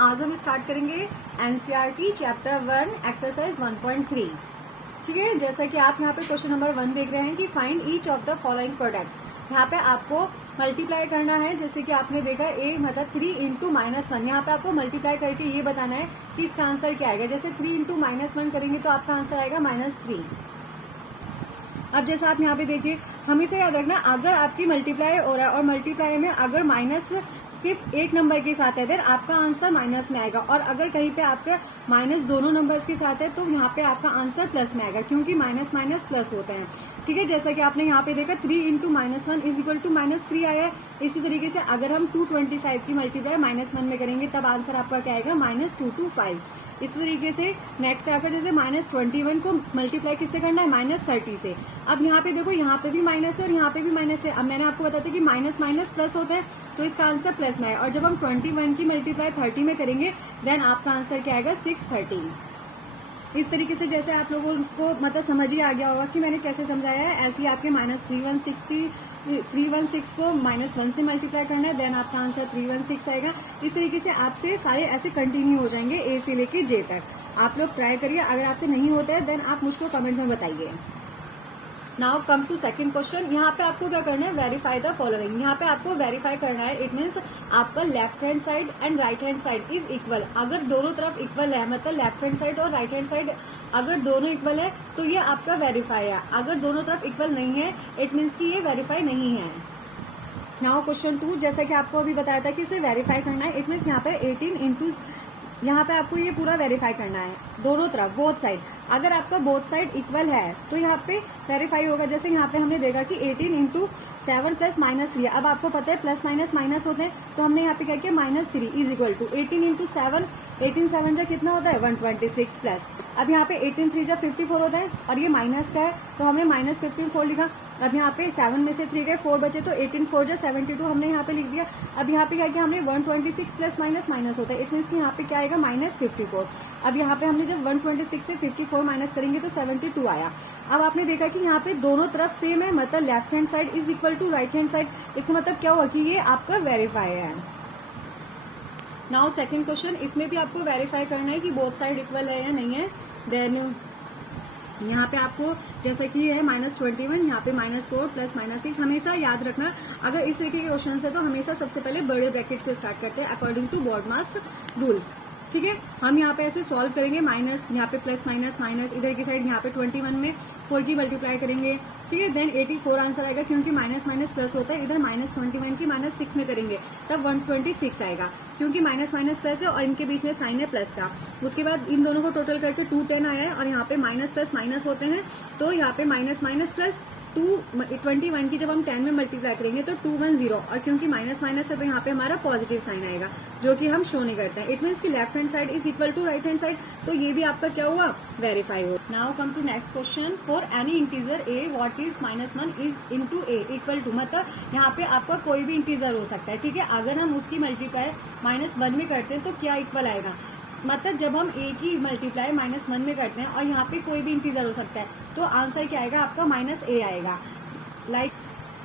आज हम स्टार्ट करेंगे एनसीईआरटी चैप्टर 1 एक्सरसाइज 1.3। ठीक है, जैसा कि आप यहाँ पे क्वेश्चन नंबर 1 देख रहे हैं कि find each of the following products. यहाँ पे आपको मल्टीप्लाई करना है, जैसे कि आपने देखा ए मतलब 3 इंटू -1। यहाँ पे आपको मल्टीप्लाई करके ये बताना है कि इसका आंसर क्या आएगा। जैसे 3 इंटू -1 करेंगे तो आपका आंसर आएगा -3। अब जैसा आप यहाँ पे देखिए, हमेशा याद रखना अगर आपकी मल्टीप्लाई हो रहा है और मल्टीप्लाई में अगर माइनस सिर्फ एक नंबर के साथ है देन आपका आंसर माइनस में आएगा, और अगर कहीं पे आपका माइनस दोनों नंबर्स के साथ है तो यहाँ पे आपका आंसर प्लस में आएगा, क्योंकि माइनस माइनस प्लस होते हैं। ठीक है, जैसा कि आपने यहाँ पे देखा 3 इंटू -1 इज इक्वल टू -3 आया है। इसी तरीके से अगर हम 225 की मल्टीप्लाई -1 में करेंगे तब आंसर आपका क्या आएगा -225। इसी तरीके से नेक्स्ट आपका जैसे -21 को मल्टीप्लाई किससे करना है, -30 से। अब यहाँ पे देखो, यहाँ पे भी माइनस है और यहाँ पे भी माइनस है। अब मैंने आपको बताया था कि माइनस माइनस प्लस होता है तो इसका आंसर प्लस में है, और जब हम 21 की मल्टीप्लाई 30 में करेंगे देन आपका आंसर क्या आएगा 630। इस तरीके से जैसे आप लोगों को मतलब समझ ही आ गया होगा कि मैंने कैसे समझाया है, ऐसे ही आपके -316 को -1 से मल्टीप्लाई करना है देन आपका आंसर 316 आएगा। इस तरीके से आपसे सारे ऐसे कंटिन्यू हो जाएंगे ए से लेके जे तक। आप लोग ट्राई करिए, अगर आपसे नहीं होता है देन आप मुझको कमेंट में बताइए। Now come to second question. यहाँ पे आपको क्या करना है, वेरीफाई द फॉलोइंग। यहाँ पे आपको वेरीफाई करना है, इट मीन्स आपका left hand side and right hand side is equal. अगर दोनों तरफ इक्वल है, मतलब लेफ्ट हैंड साइड और राइट हैंड साइड अगर दोनों इक्वल है तो ये आपका वेरीफाई है। अगर दोनों तरफ इक्वल नहीं है इट मीन्स कि ये वेरीफाई नहीं है। नाउ क्वेश्चन 2, जैसा कि आपको अभी बताया था कि इसे वेरीफाई करना है, इट मीन्स यहाँ पे 18 इंटू, यहाँ पे आपको ये पूरा वेरीफाई करना है दोनों तरफ, बोथ साइड। अगर आपका बोथ साइड इक्वल है तो यहाँ पे वेरीफाई होगा। जैसे यहाँ पे हमने देखा कि 18 इंटू 7 प्लस -3। अब आपको पता है प्लस माइनस माइनस होते हैं, तो हमने यहाँ पे क्या किया -3 इज इक्वल टू 18 इंटू 7। 18 7 जा कितना होता है 126 प्लस। अब यहाँ पे 18 3 जा 54 होता है और ये माइनस का है तो हमने -54 लिखा। अब यहाँ पे 7 में से 3 गए 4 बचे तो 18 4 जा 72 हमने यहाँ पे लिख दिया। अब यहाँ पे क्या किया हमने 126 प्लस माइनस माइनस होता है, इट मीन्स कि यहाँ पे क्या आएगा -54। अब यहाँ पे हमने जब 126 से 54 माइनस करेंगे तो 72 आया। अब आपने देखा कि यहाँ पे दोनों तरफ सेम है, मतलब left hand side is equal to right hand side. इसका मतलब क्या हुआ कि ये आपका वेरीफाई है। नाउ सेकंड क्वेश्चन, इसमें भी आपको वेरीफाई करना है कि बोथ साइड इक्वल है या नहीं है। देन यहाँ पे आपको जैसे कि ये है -21, यहाँ पे -4 प्लस -6। हमेशा याद रखना अगर इस तरीके के क्वेश्चन है तो हमेशा सबसे पहले बड़े ब्रैकेट से स्टार्ट करते हैं अकॉर्डिंग टू बॉडमास रूल्स। ठीक है, हम यहाँ पे ऐसे सॉल्व करेंगे, माइनस यहाँ पे प्लस माइनस माइनस, इधर की साइड यहाँ पे 21 में 4 की मल्टीप्लाई करेंगे। ठीक है, देन 84 आंसर आएगा, क्योंकि माइनस माइनस प्लस होता है। इधर -21 की -6 में करेंगे तब 126 आएगा, क्योंकि माइनस माइनस प्लस है और इनके बीच में साइन है प्लस का। उसके बाद इन दोनों को टोटल करके 210 आया है, और यहाँ पे माइनस प्लस माइनस होते हैं तो यहाँ पे माइनस माइनस प्लस 21 की जब हम 10 में मल्टीप्लाई करेंगे तो 210, और क्योंकि माइनस माइनस है तो यहाँ पे हमारा पॉजिटिव साइन आएगा, जो कि हम शो नहीं करते हैं। इट मीन्स कि left hand side is equal to right hand side, तो ये भी आपका क्या हुआ, वेरीफाई हो। Now come to next question. For any integer a what is -1 is into a equal to, मतलब यहाँ पे आपका कोई भी इंटीजर हो सकता है। ठीक है, अगर हम उसकी मल्टीप्लाई -1 में करते हैं तो क्या इक्वल आएगा, मतलब जब हम ए की मल्टीप्लाई -1 में करते हैं और यहाँ पे कोई भी इंटीजर हो सकता है तो आंसर क्या आएगा आपका -a आएगा। लाइक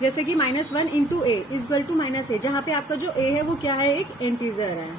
जैसे कि -1 into a is equal to -a, जहाँ पे आपका जो a है वो क्या है, एक इंटीजर है।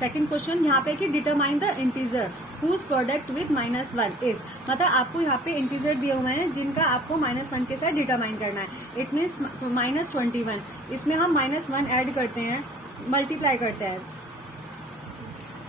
सेकंड क्वेश्चन यहाँ पे कि determine the integer whose product with -1 is, मतलब आपको यहाँ पे इंटीजर दिए हुए हैं जिनका आपको -1 के साथ डिटरमाइन करना है। इट मीन्स -21, इसमें हम -1 ऐड करते हैं, मल्टीप्लाई करते हैं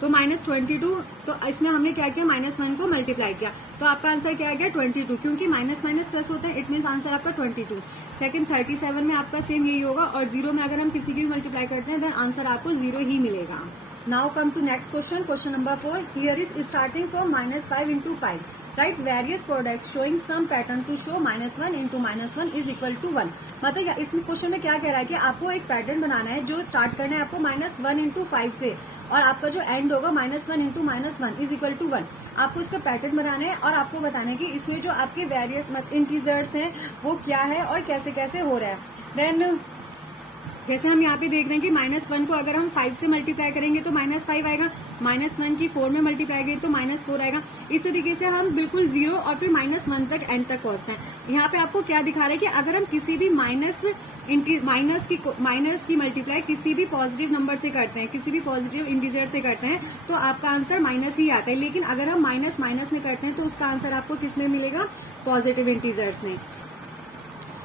तो -22, तो इसमें हमने क्या किया -1 को मल्टीप्लाई किया तो आपका आंसर क्या आ गया 22, क्योंकि माइनस माइनस प्लस होता है, इट मीन्स आंसर आपका 22। सेकंड 37 में आपका सेम यही होगा, और 0 में अगर हम किसी की मल्टीप्लाई करते हैं देन आंसर आपको 0 ही मिलेगा। Now come to next question, question number 4। Here is starting from -5 into 5, right various products showing some pattern to show -1 into -1 is equal to 1। मतलब इसमें क्वेश्चन में क्या कह रहा है कि आपको एक पैटर्न बनाना है जो स्टार्ट करना है आपको -1 इंटू 5 से, और आपका जो एंड होगा -1 इंटू -1 इज इक्वल टू 1। आपको इसका पैटर्न बनाना है और आपको बताना है कि इसमें जो आपके वेरियस इंटीजर्स हैं वो क्या है और कैसे कैसे हो रहा है। देन जैसे हम यहाँ पे देख रहे हैं कि -1 को अगर हम 5 से मल्टीप्लाई करेंगे तो -5 आएगा, -1 की 4 में मल्टीप्लाई करेंगे तो -4 आएगा। इस तरीके से हम बिल्कुल 0 और फिर -1 तक एंड तक पहुंचते हैं। यहाँ पे आपको क्या दिखा रहा है कि अगर हम किसी भी माइनस की मल्टीप्लाई किसी भी पॉजिटिव नंबर से करते हैं, किसी भी पॉजिटिव इंटीजर से करते हैं तो आपका आंसर माइनस ही आता है, लेकिन अगर हम माइनस में करते हैं तो उसका आंसर आपको किस में मिलेगा, पॉजिटिव इंटीजर्स में।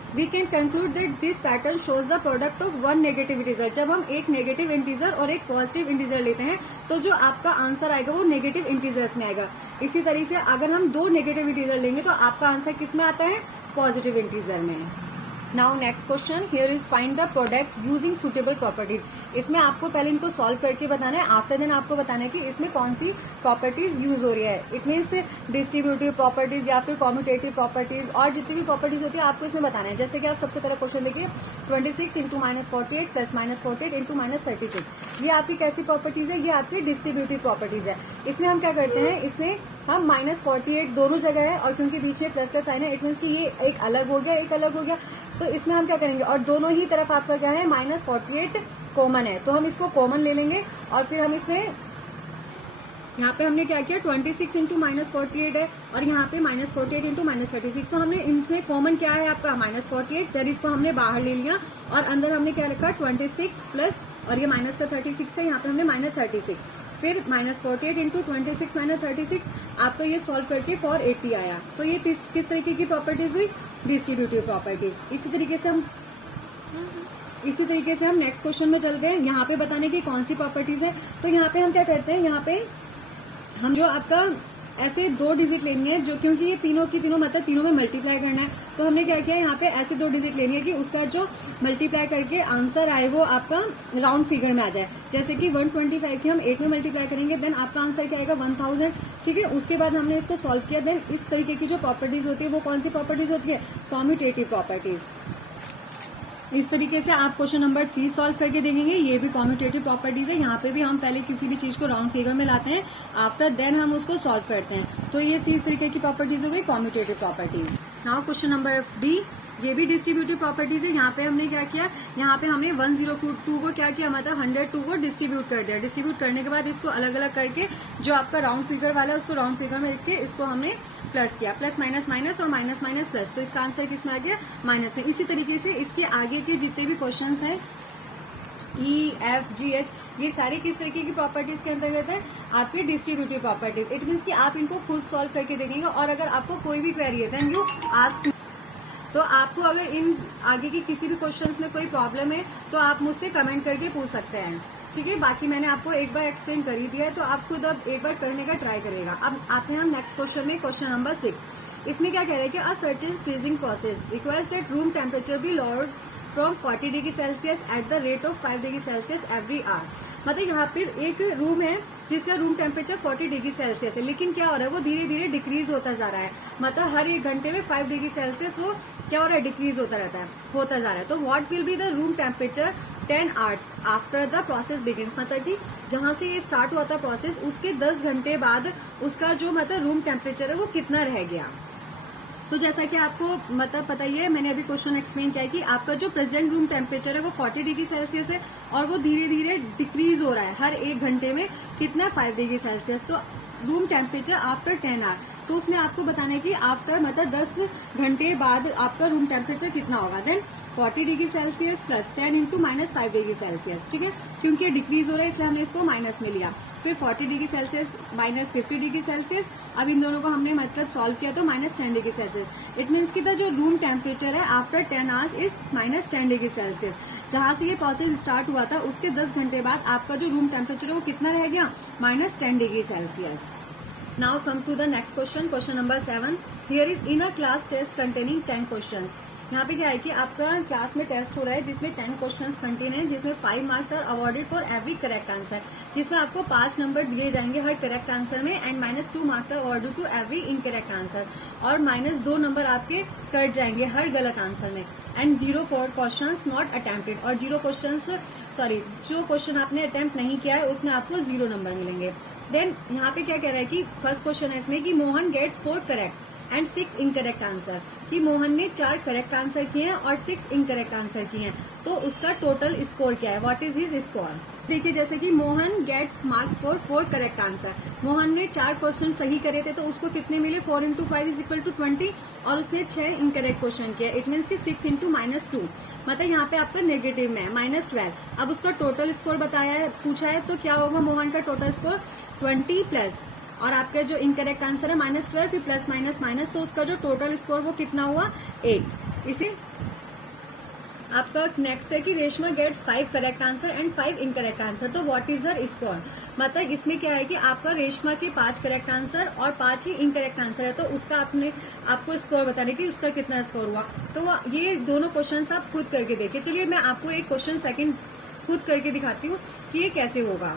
We can conclude that this pattern shows the product of one negative integer। जब हम एक नेगेटिव इंटीजर और एक पॉजिटिव इंटीजर लेते हैं तो जो आपका आंसर आएगा वो नेगेटिव इंटीजर्स में आएगा। इसी तरीके से अगर हम दो नेगेटिव इंटीजर लेंगे तो आपका आंसर किस में आता है, पॉजिटिव इंटीजर में। Now next question, here is find the product using suitable properties. इसमें आपको पहले इनको सॉल्व करके बताना है, आफ्टर देन आपको बताना है कि इसमें कौन सी प्रॉपर्टीज यूज हो रही है। इट मीन्स डिस्ट्रीब्यूटिव प्रॉपर्टीज या फिर कॉम्यूटेटिव प्रॉपर्टीज और जितनी भी प्रॉपर्टीज होती है आपको इसमें बताना है। जैसे कि आप सबसे पहला क्वेश्चन देखिए, 26 इंटू -48 प्लस -48 इंटू -36, ये आपकी कैसी प्रॉपर्टीज है, ये आपकी डिस्ट्रीब्यूटिव प्रॉपर्टीज है। इसमें हम क्या करते हैं, इसमें हम -48 दोनों जगह है और क्योंकि बीच में प्लस का साइन है, इट मीन्स कि ये एक अलग हो गया, एक अलग हो गया, तो इसमें हम क्या करेंगे, और दोनों ही तरफ आपका क्या है, -48 कॉमन है, तो हम इसको कॉमन ले लेंगे और फिर हम इसमें यहाँ पे हमने क्या किया, 26 इंटू -48 है और यहाँ पे -48 इंटू -36, तो हमने इनसे कॉमन क्या है आपका -48, फिर इसको हमने बाहर ले लिया और अंदर हमने क्या रखा, 26 प्लस और ये माइनस का 36 है, यहाँ पे हमने -36, फिर -48 इंटू 26 -36, आपको ये सॉल्व करके 480 आया। तो ये किस तरीके की प्रॉपर्टीज हुई, डिस्ट्रीब्यूटिव प्रॉपर्टीज। इसी तरीके से हम नेक्स्ट क्वेश्चन में चल गए, यहाँ पे बताने की कौन सी प्रॉपर्टीज है। तो यहाँ पे हम क्या करते हैं, यहाँ पे हम जो आपका ऐसे 2 डिजिट लेनी है, जो क्योंकि ये तीनों की तीनों मतलब तीनों में मल्टीप्लाई करना है, तो हमने क्या किया, यहाँ पे ऐसे 2 डिजिट लेनी है कि उसका जो मल्टीप्लाई करके आंसर आए वो आपका राउंड फिगर में आ जाए। जैसे कि 125 की हम 8 में मल्टीप्लाई करेंगे, देन आपका आंसर क्या आएगा, 1000, ठीक है। उसके बाद हमने इसको सॉल्व किया, देन इस तरीके की जो प्रॉपर्टीज होती है वो कौन सी प्रॉपर्टीज होती है, कॉम्यूटेटिव प्रॉपर्टीज। इस तरीके से आप क्वेश्चन नंबर C सॉल्व करके देखेंगे, ये भी कॉम्यूटेटिव प्रॉपर्टीज है। यहाँ पे भी हम पहले किसी भी चीज को राउंड फिगर में लाते हैं, आफ्टर देन हम उसको सॉल्व करते हैं। तो ये 3 तरीके की प्रॉपर्टीज हो गई commutative properties. Now question number D, ये भी डिस्ट्रीब्यूटिव प्रॉपर्टीज है। यहाँ पे हमने क्या किया, यहाँ पे हमने 102 को क्या किया, मतलब 102 को डिस्ट्रीब्यूट कर दिया। डिस्ट्रीब्यूट करने के बाद इसको अलग अलग करके जो आपका राउंड फिगर वाला है उसको राउंड फिगर में रख के इसको हमने प्लस किया, प्लस माइनस माइनस और माइनस माइनस प्लस, तो इसका आंसर किसमें आ गया, माइनस में। इसी तरीके से इसके आगे के जितने भी क्वेश्चन है EFGH, ये सारे किस तरीके की प्रॉपर्टीज के अंतर्गत है, आपके डिस्ट्रीब्यूटिव प्रॉपर्टीज। इट मीन्स कि आप इनको खुद सॉल्व करके देखेंगे और अगर आपको कोई भी क्वेरी है देन यू आस्क, तो आपको अगर इन आगे की किसी भी क्वेश्चंस में कोई प्रॉब्लम है तो आप मुझसे कमेंट करके पूछ सकते हैं, ठीक है। बाकी मैंने आपको एक बार एक्सप्लेन कर ही दिया है, तो आप खुद अब एक बार करने का ट्राई करिएगा। अब आते हैं हम नेक्स्ट क्वेश्चन में, क्वेश्चन नंबर 6। इसमें क्या कह रहे हैं कि a certain freezing process requires that room temperature be lowered from 40 degree Celsius at the rate of 5 degree Celsius every hour. मतलब यहाँ पे एक रूम है जिसका रूम टेम्परेचर 40 डिग्री सेल्सियस है, लेकिन क्या हो रहा है, वो धीरे धीरे डिक्रीज होता जा रहा है। मतलब हर 1 घंटे में 5 डिग्री सेल्सियस वो क्या हो रहा है, डिक्रीज होता रहता है, होता जा रहा है। तो what will be the room temperature 10 hours after the process begins, मतलब कि जहां से ये स्टार्ट हुआ था प्रोसेस उसके 10 घंटे बाद उसका जो मतलब रूम टेम्परेचर है वो कितना रह गया। तो जैसा कि आपको मतलब पता ही है, मैंने अभी क्वेश्चन एक्सप्लेन किया कि आपका जो प्रेजेंट रूम टेम्परेचर है वो 40 डिग्री सेल्सियस है और वो धीरे धीरे डिक्रीज हो रहा है हर 1 घंटे में कितना, 5 डिग्री सेल्सियस। तो रूम टेम्परेचर आफ्टर 10 आवर, तो उसमें आपको बताना है कि आफ्टर मतलब 10 घंटे बाद आपका रूम टेम्परेचर कितना होगा, then 40 degree Celsius plus 10 into -5 degree Celsius, ठीक है। क्योंकि ये डिक्रीज हो रहा है इसलिए हमने इसको माइनस में लिया। फिर 40 डिग्री सेल्सियस -50 डिग्री सेल्सियस, अब इन दोनों को हमने मतलब सॉल्व किया तो -10 डिग्री सेल्सियस। इट मीन्स की जो रूम टेम्परेचर है after 10 hours is -10 degree Celsius. जहां से ये प्रोसेस स्टार्ट हुआ था उसके 10 घंटे बाद आपका जो रूम टेम्परेचर है वो कितना रह गया, -10 degree Celsius. Now come to the next question, question number 7। Here is in a class test containing 10 question. यहाँ पे क्या है कि आपका क्लास में टेस्ट हो रहा है जिसमें 10 क्वेश्चंस कंटेन है, जिसमें 5 marks are awarded for every correct answer, जिसमें आपको 5 नंबर दिए जाएंगे हर करेक्ट आंसर में and -2 marks are awarded to every incorrect answer, और -2 नंबर आपके कट जाएंगे हर गलत आंसर में, and 0 for question not attempted, और 0 क्वेश्चन जो क्वेश्चन आपने अटेम्प्ट नहीं किया है उसमें आपको 0 नंबर मिलेंगे। देन यहाँ पे क्या कह रहा है कि फर्स्ट क्वेश्चन है इसमें कि Mohan gets 4 correct, and 6 incorrect answer, कि मोहन ने 4 करेक्ट आंसर किए हैं और 6 इनकरेक्ट आंसर किए हैं, तो उसका टोटल स्कोर क्या है, व्हाट इज हिज स्कोर। देखिए जैसे कि Mohan gets marks for 4 correct answer, Mohan ने 4 क्वेश्चन सही करे थे तो उसको कितने मिले, 4 इंटू 5 इज इक्वल टू 20, और उसने 6 इनकरेक्ट क्वेश्चन किया, इट मीन्स कि 6 इंटू -2, मतलब यहाँ पे आपका नेगेटिव में है -12। अब उसका टोटल स्कोर बताया है, पूछा है, तो क्या होगा मोहन का टोटल स्कोर 20 प्लस, और आपका जो इनकरेक्ट आंसर है -12, फिर प्लस माइनस माइनस, तो उसका जो टोटल स्कोर वो कितना हुआ 8। इसे आपका नेक्स्ट है कि Reshma gets 5 correct answer and 5 incorrect answer, तो व्हाट इज हर स्कोर। मतलब इसमें क्या है कि आपका रेशमा के 5 करेक्ट आंसर और 5 ही इनकरेक्ट आंसर है, तो उसका आपको स्कोर बताने की उसका कितना स्कोर हुआ। तो ये दोनों क्वेश्चन आप खुद करके देखिए। चलिए मैं आपको एक क्वेश्चन सेकंड खुद करके दिखाती हूँ कि ये कैसे होगा।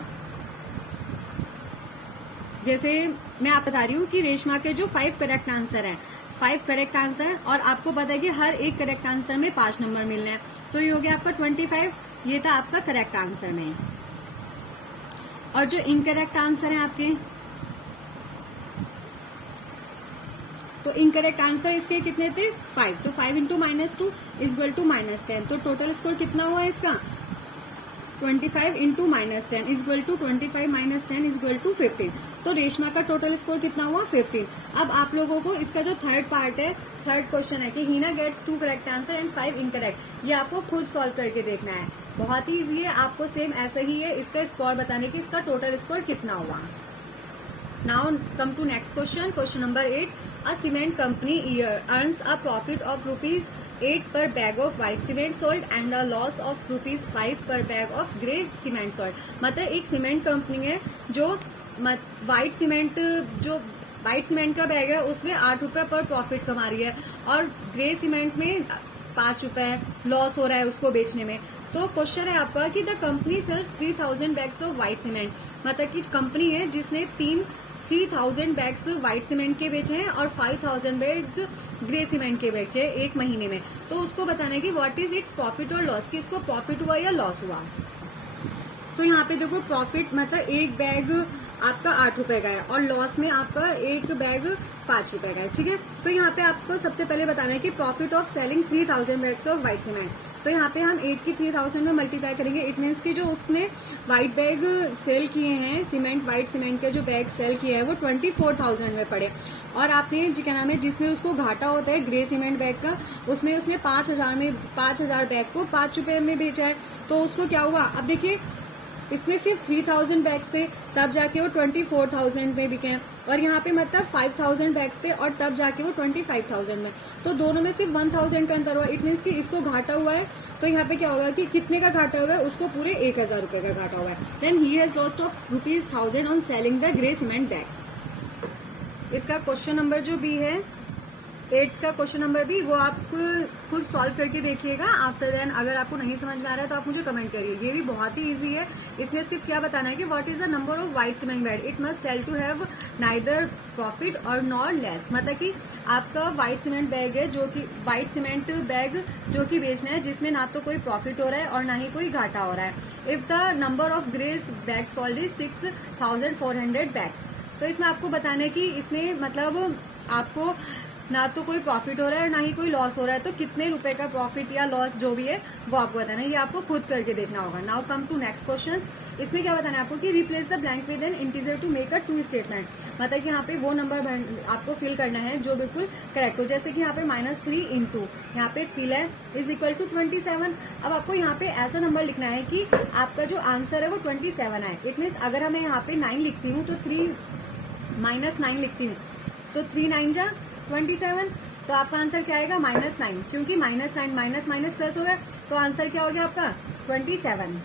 जैसे मैं आप बता रही हूँ कि रेशमा के जो 5 करेक्ट आंसर हैं, 5 करेक्ट आंसर, और आपको पता है कि हर एक करेक्ट आंसर में 5 नंबर मिलने हैं, तो ये हो गया आपका 25, ये था आपका करेक्ट आंसर में। और जो इनकरेक्ट आंसर है आपके, तो इनकरेक्ट आंसर इसके कितने थे 5, तो 5 इंटू -2 इज इक्वल टू -10, तो टोटल स्कोर कितना हुआ इसका 25 into -10 is equal to 25 minus 10 is equal to 15, तो रेशमा का टोटल स्कोर कितना हुआ 15। अब आप लोगों को इसका जो थर्ड पार्ट है, थर्ड क्वेश्चन है कि Heena gets 2 correct answer and 5 incorrect, ये आपको खुद सॉल्व करके देखना है, बहुत ही इजी है, आपको सेम ऐसा ही है इसका स्कोर बताने की इसका टोटल स्कोर कितना हुआ। Now come to next question, question number 8. A cement company earns a profit of ₹8 per bag of white cement sold and a loss of ₹5 per bag of grey cement sold. मतलब एक cement company है जो white cement का bag है उसमें 8 रुपए पर profit कमा रही है, और ग्रे सीमेंट में 5 रुपए लॉस हो रहा है उसको बेचने में। तो क्वेश्चन है आपका कि the company sells 3000 bags of white cement, मतलब कि कंपनी है जिसने 3000 बैग्स व्हाइट सीमेंट के बेचे हैं और 5000 बैग ग्रे सीमेंट के बेचे एक महीने में, तो उसको बताना है कि व्हाट इज इट्स प्रॉफिट और लॉस, कि इसको प्रॉफिट हुआ या लॉस हुआ। तो यहाँ पे देखो प्रॉफिट मतलब एक बैग आपका 8 रुपए का है और लॉस में आपका एक बैग 5 रुपए का है, ठीक है। तो यहाँ पे आपको सबसे पहले बताना है कि profit of selling 3000 bags of white cement, तो यहाँ पे हम 8 की 3000 में मल्टीप्लाई करेंगे, इट मीन्स की जो उसने व्हाइट बैग सेल किए हैं, व्हाइट सीमेंट के जो बैग सेल किए हैं वो 24,000 में पड़े, और आपने क्या नाम है जिसमें उसको घाटा होता है ग्रे सीमेंट बैग का, उसमें उसने 5000 बैग को 5 रुपए में बेचा है, तो उसको क्या हुआ। अब देखिए इसमें सिर्फ 3000 बैग्स थे तब जाके वो 24,000 में बिके हैं, और यहाँ पे मतलब 5000 बैग्स थे और तब जाके वो 25,000 में, तो दोनों में सिर्फ 1000 का अंतर हुआ, इट मीन्स कि इसको घाटा हुआ है। तो यहाँ पे क्या होगा कि कितने का घाटा हुआ है, उसको पूरे 1000 रुपए का घाटा हुआ है। Then he has lost of ₹1000 on selling the grey cement bags. इसका क्वेश्चन नंबर जो बी है 8 का क्वेश्चन नंबर भी वो आप खुद सॉल्व करके देखिएगा। आफ्टर देन अगर आपको नहीं समझ में आ रहा है तो आप मुझे कमेंट करिए। ये भी बहुत ही इजी है, इसमें सिर्फ क्या बताना है कि what is the number of white cement bag, it must sell to have neither profit और नॉर लेस, मतलब कि आपका व्हाइट सीमेंट बैग है जो कि व्हाइट सीमेंट बैग जो कि बेचना है जिसमें ना तो कोई प्रॉफिट हो रहा है और ना ही कोई घाटा हो रहा है। If the number of grey bag sold is 6400 bags, तो इसमें आपको बताना है कि इसमें मतलब आपको ना तो कोई प्रॉफिट हो रहा है और ना ही कोई लॉस हो रहा है, तो कितने रुपए का प्रॉफिट या लॉस जो भी है वो आपको बताना है, ये आपको खुद करके देखना होगा। Now come to next question. इसमें क्या बताना है आपको कि replace the blank with an integer to make a true statement, मतलब कि यहाँ पे वो नंबर आपको फिल करना है जो बिल्कुल करेक्ट हो, जैसे कि यहाँ पे -3 इंटू यहाँ पे फिल है इज इक्वल टू 27। अब आपको यहाँ पे ऐसा नंबर लिखना है कि आपका जो आंसर है वो 27 है, इट मीन्स अगर हमें यहाँ पे 9 लिखती हूँ तो 3 -9 लिखती हूँ तो 3 9 जा 27, तो आपका आंसर क्या आएगा -9, क्योंकि -9 माइनस माइनस प्लस हो गया, तो आंसर क्या हो गया आपका 27,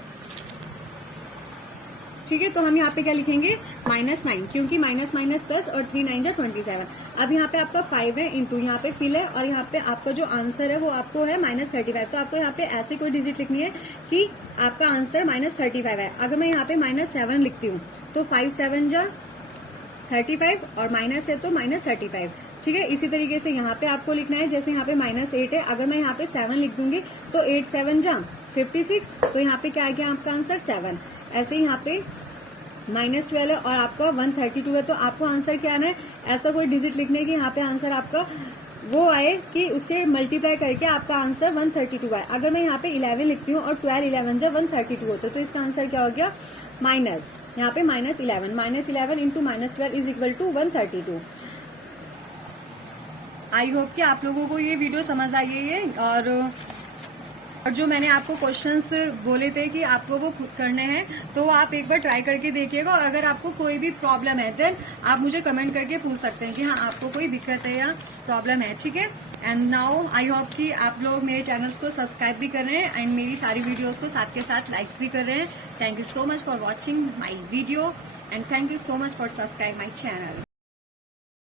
ठीक है। तो हम यहाँ पे क्या लिखेंगे -9, क्योंकि माइनस माइनस प्लस और 3 9 जा 27। अब यहाँ पे आपका 5 है इंटू यहाँ पे फिल है और यहाँ पे आपका जो आंसर है वो आपको है -35, तो आपको यहाँ पे ऐसे कोई डिजिट लिखनी है कि आपका आंसर -35 है। अगर मैं यहाँ पे -7 लिखती हूँ तो 5 7 जा 35 और माइनस है तो -35, ठीक है। इसी तरीके से यहाँ पे आपको लिखना है, जैसे यहाँ पे -8 है, अगर मैं यहाँ पे 7 लिख दूंगी तो 8 7 जा 56, तो यहाँ पे क्या आ गया आपका आंसर 7। ऐसे ही यहाँ पे -12 है और आपका 132 है, तो आपको आंसर क्या आना है, ऐसा कोई डिजिट लिखने की यहाँ पे आंसर आपका वो आए कि उससे मल्टीप्लाई करके आपका आंसर 132 आए। अगर मैं यहाँ पे 11 लिखती हूँ और 12 11 जब 132 होता है तो इसका आंसर क्या हो गया, माइनस, यहाँ पे -11, -11 into -12 is equal to 132। I hope कि आप लोगों को ये वीडियो समझ आई है। और जो मैंने आपको क्वेश्चंस बोले थे कि आपको वो खुद करने हैं, तो आप एक बार ट्राई करके देखिएगा। और अगर आपको कोई भी प्रॉब्लम है देन आप मुझे कमेंट करके पूछ सकते हैं कि हाँ आपको कोई दिक्कत है या प्रॉब्लम है, ठीक है। एंड नाउ आई होप कि आप लोग मेरे चैनल्स को सब्सक्राइब भी कर रहे हैं एंड मेरी सारी वीडियोस को साथ के साथ लाइक्स भी कर रहे हैं। Thank you so much for watching my video and thank you so much for subscribe my channel.